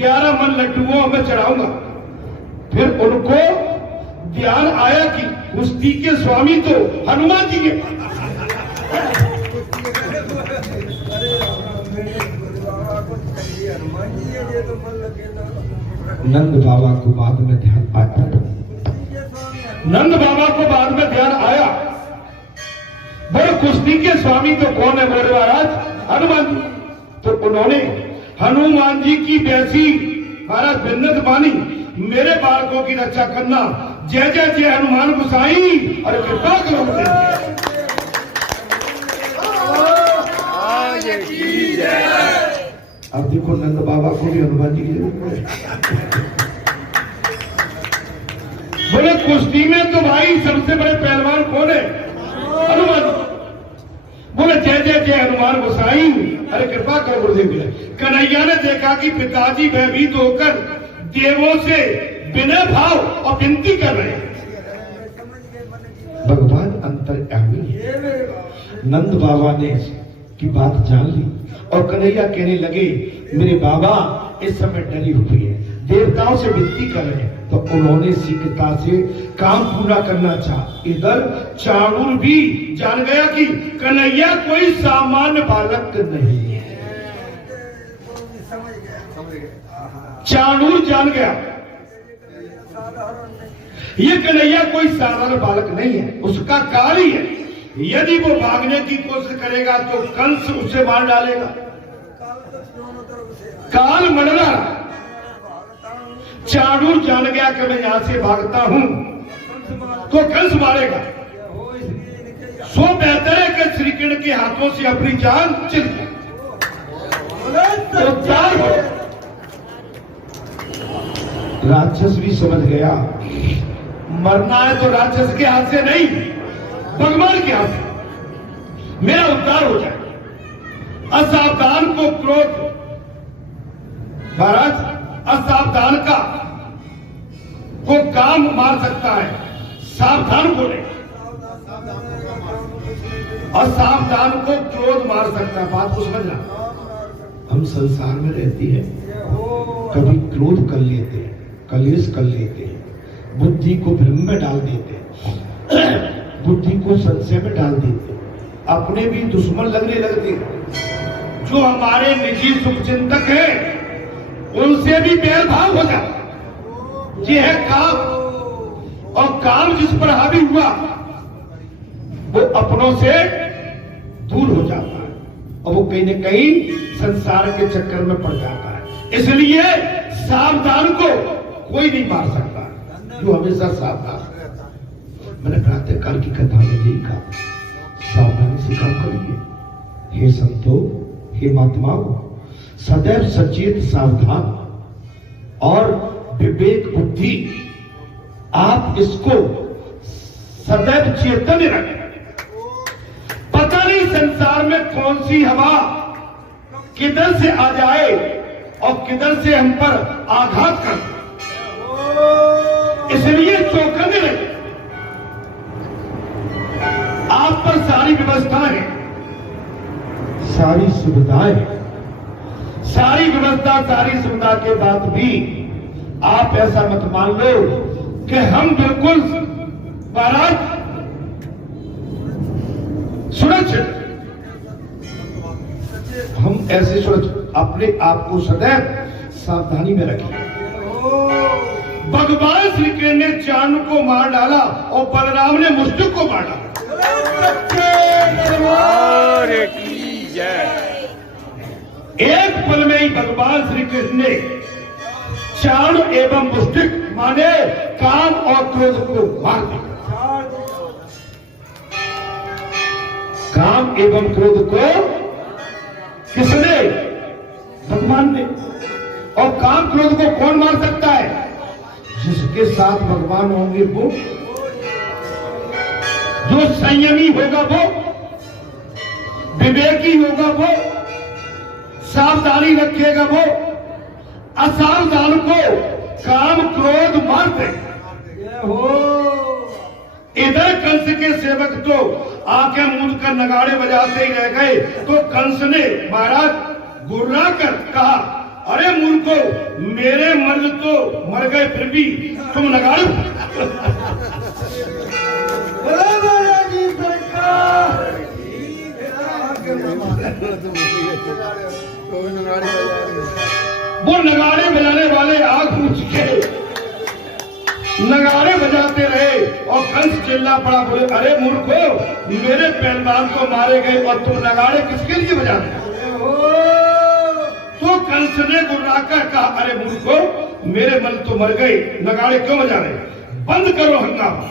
11 मन लड्डुओं में चढ़ाऊंगा। फिर उनको ध्यान आया कि कुश्ती के स्वामी तो हनुमान जी के। नंद बाबा को बाद में ध्यान आया। नंद बाबा को बाद में ध्यान आया, बोले कुश्ती के स्वामी तो कौन है? बोले महाराज हनुमान जी। तो उन्होंने हनुमान जी की वैसी महाराज बिन्नत मानी, मेरे बालकों की रक्षा करना। जय जय जय हनुमान गोसाई, अरे कृपा करो मुझे। अब देखो नंद बाबा को भी हनुमान जी की जरूरत है। बोले कुश्ती में तो भाई सबसे बड़े पहलवान कौन है? हनुमान। बोले जय जय जय हनुमान गोसाई, अरे कृपा करो गुरुदेव। कन्हैया ने देखा कि पिताजी भयभीत होकर देवों से बिना भाव और विनती कर रहे हैं। भगवान अंतर्यामी है। नंद बाबा ने की बात जान ली और कन्हैया कहने लगे मेरे बाबा इस समय डरी हुई है, देवताओं से विनती कर रहे हैं। तो उन्होंने शीघ्रता से काम पूरा करना चाहा। इधर चाणूर भी जान गया कि कन्हैया कोई सामान्य बालक नहीं है। चाणूर जान गया ये कन्हैया कोई साधारण बालक नहीं है, उसका काल ही है। यदि वो भागने की कोशिश करेगा तो कंस उसे मार डालेगा। काल मंडला। चाणूर जान गया कि मैं यहां से भागता हूं तो कंस मारेगा, सो बेहतर है कि श्रीकृष्ण के हाथों से अपनी जान चली जाए। राक्षस भी समझ गया मरना है तो राक्षस के हाथ से नहीं, भगवान के हाथ से मेरा उद्धार हो जाए। असावधान को क्रोध, महाराज असावधान का को काम मार सकता है, सावधान को नहीं। असावधान को क्रोध मार सकता है। बात को समझना। हम संसार में रहती है, कभी क्रोध कर लेते हैं, कलेश कर लेते हैं, बुद्धि को भ्रम में डाल देते हैं, बुद्धि को संशय में डाल देते हैं, अपने भी दुश्मन लगने लगते हैं। जो हमारे निजी सुख चिंतक हैं उनसे भी बैर भाव हो जाता। ये है काम, और काम जिस पर हावी हुआ वो अपनों से दूर हो जाता है और वो कहीं न कहीं संसार के चक्कर में पड़ जाता है। इसलिए सावधान को कोई नहीं मार सकता, जो हमेशा सावधान। मैंने प्रातः काल की कथा में यही कहा, सावधानी से काम करिए। हे संतो, हे महात्माओं, सदैव सचेत सावधान और विवेक बुद्धि, आप इसको सदैव चेतन रखें। पता नहीं संसार में कौन सी हवा किधर से आ जाए और किधर से हम पर आघात कर, इसलिए चौकन्ने रहे। आप पर सारी व्यवस्थाएं हैं, सारी सुविधाएं हैं, सारी व्यवस्था सारी सुविधा के बाद भी आप ऐसा मत मान लो कि हम बिल्कुल महाराज सुरक्षित। हम ऐसे सुरक्षित अपने आप को सदैव सावधानी में रखें। भगवान श्री कृष्ण ने चाणू को मार डाला और बलराम ने मुष्टिक को मार डाला। एक पल में ही भगवान श्री कृष्ण ने चाणू एवं मुष्टिक माने काम और क्रोध को मार दिया। काम एवं क्रोध को किसने? भगवान ने। और काम क्रोध को कौन मार सकता है? जिसके साथ भगवान होंगे वो, जो संयमी होगा वो, विवेकी होगा वो, सावधानी रखेगा वो। असावधान को काम क्रोध मारते। इधर कंस के सेवक तो आंखें मूंद कर नगाड़े बजाते ही रह गए, तो कंस ने महाराज गुर्रा कर कहा, अरे मूर्खो, मेरे मर्द तो मर गए फिर भी तुम नगाड़े। वो नगाड़े बजाने वाले आग पूछ के नगाड़े बजाते रहे और कंस चिल्ला पड़ा, बोले अरे मूर्खो, मेरे पहलवान को मारे गए और तुम नगाड़े किसके लिए बजाते हो? तो कंस ने गुर्राकर कहा, अरे मूर्खो, मेरे मन तो मर गए, नगाड़े क्यों बजा रहे? बंद करो हंगामा।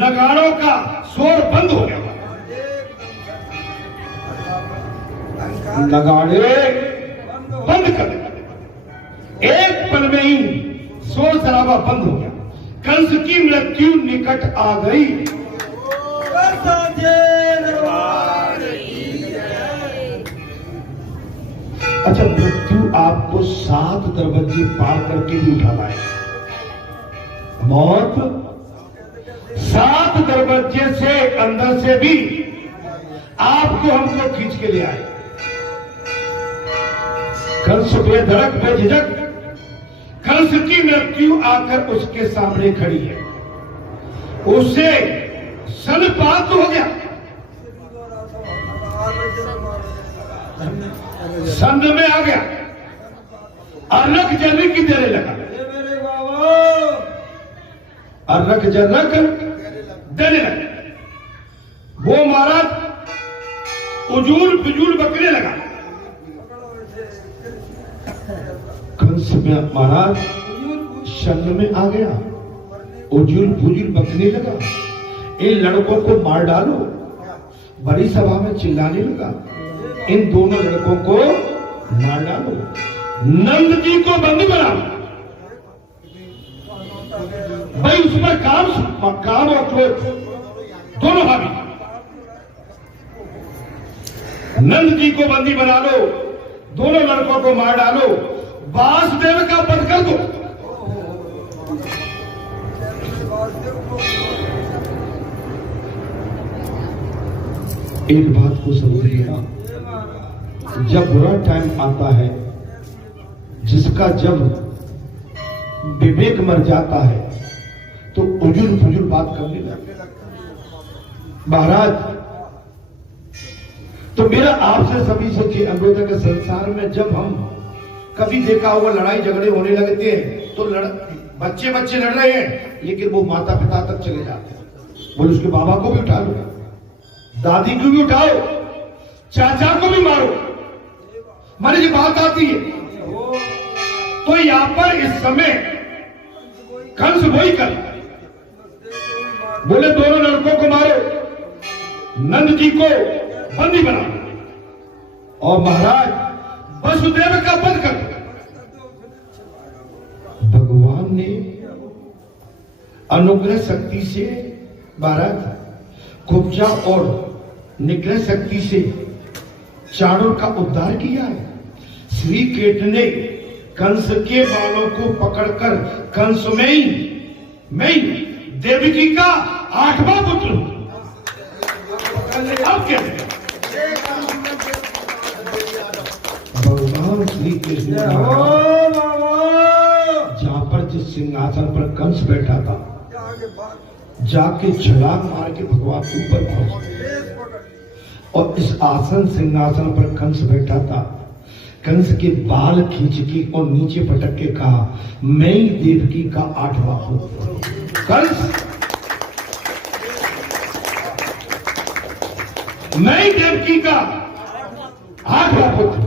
नगाड़ों का शोर बंद हो गया। नगाड़े बंद कर, एक पल में ही शोर शराबा बंद हो गया। कंस की मृत्यु निकट आ गई। अच्छा, मृत्यु आपको 7 दरवाजे पार करके भी उठा लाए। मौत 7 दरवाजे से अंदर से भी आपको हमको खींच के ले आए। कंस बेधड़क बेझिझक कंस की मृत्यु आकर उसके सामने खड़ी है। उसे सनपात हो गया, संद में आ गया, अर्रक जर्रक की देने लगा। अर्रक जर्रक देने लगा। वो महाराज उजूल फिजूल बकने लगा। कंस में महाराज शन में आ गया, उजूल फुजूल बकने लगा। इन लड़कों को मार डालो, बड़ी सभा में चिल्लाने लगा, इन दोनों लड़कों को मार डालो, नंद जी को बंदी बनाओ। भाई उस पर काम और क्रोध दोनों हावी। नंद जी को बंदी बना लो, दोनों लड़कों को मार डालो, वासुदेव का वध कर दो। एक बात को समझिएगा, जब बुरा टाइम आता है, जिसका जब विवेक मर जाता है, तो उजुल फुजुल बात करने लगते। महाराज, तो मेरा आपसे सभी से अनुरोध है कि संसार में जब हम कभी देखा होगा लड़ाई झगड़े होने लगते हैं, तो बच्चे लड़ रहे हैं, लेकिन वो माता पिता तक चले जाते हैं। बोले उसके बाबा को भी उठा लो, दादी को भी उठाओ, चाचा को भी मारो, मारी जो बात आती है। तो यहां पर इस समय कंस वही कर, बोले दोनों लड़कों को मारो, नंद जी को बंदी बनाओ और महाराज वसुदेव का वध कर। भगवान ने अनुग्रह शक्ति से, महाराज कुब्जा और निग्रह शक्ति से चाणूर का उद्धार किया है। श्री कृष्ण ने कंस के बालों को पकड़कर कंस में ही देवकी का 8वां पुत्र। अब क्या भगवान श्री कृष्ण जहां पर जिस सिंहासन पर कंस बैठा था, जाके छलांग मार के भगवान ऊपर पहुंच गए और इस आसन सिंहासन पर कंस बैठा था। कंस के बाल खींच के और नीचे पटक के कहा, मैं ही देवकी का 8वां पुत्र। कंस, मैं ही देवकी का 8वां पुत्र।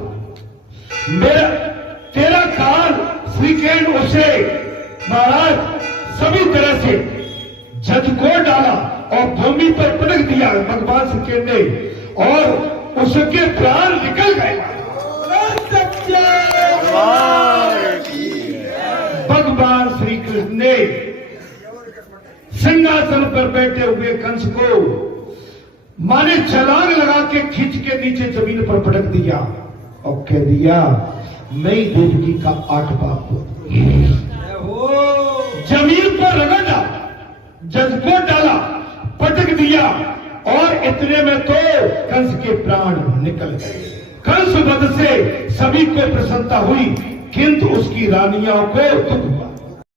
मेरा तेरा काल श्री कृष्ण उसे महाराज सभी तरह से झटकोर डाला और भूमि पर पटक दिया भगवान श्री कृष्ण ने, और उसके प्राण निकल गए। भगवान श्री कृष्ण ने सिंहासन पर बैठे हुए कंस को माने छलांग लगा के खींच के नीचे जमीन पर पटक दिया और कह दिया, मैं देवकी का 8वां पुत्र। जमीन पर रगड़ डाला, झटकोर डाला, पटक दिया और इतने में तो कंस के प्राण निकल गए। कंस वध से सभी को प्रसन्नता हुई, किंतु उसकी रानियों को दुख हुआ।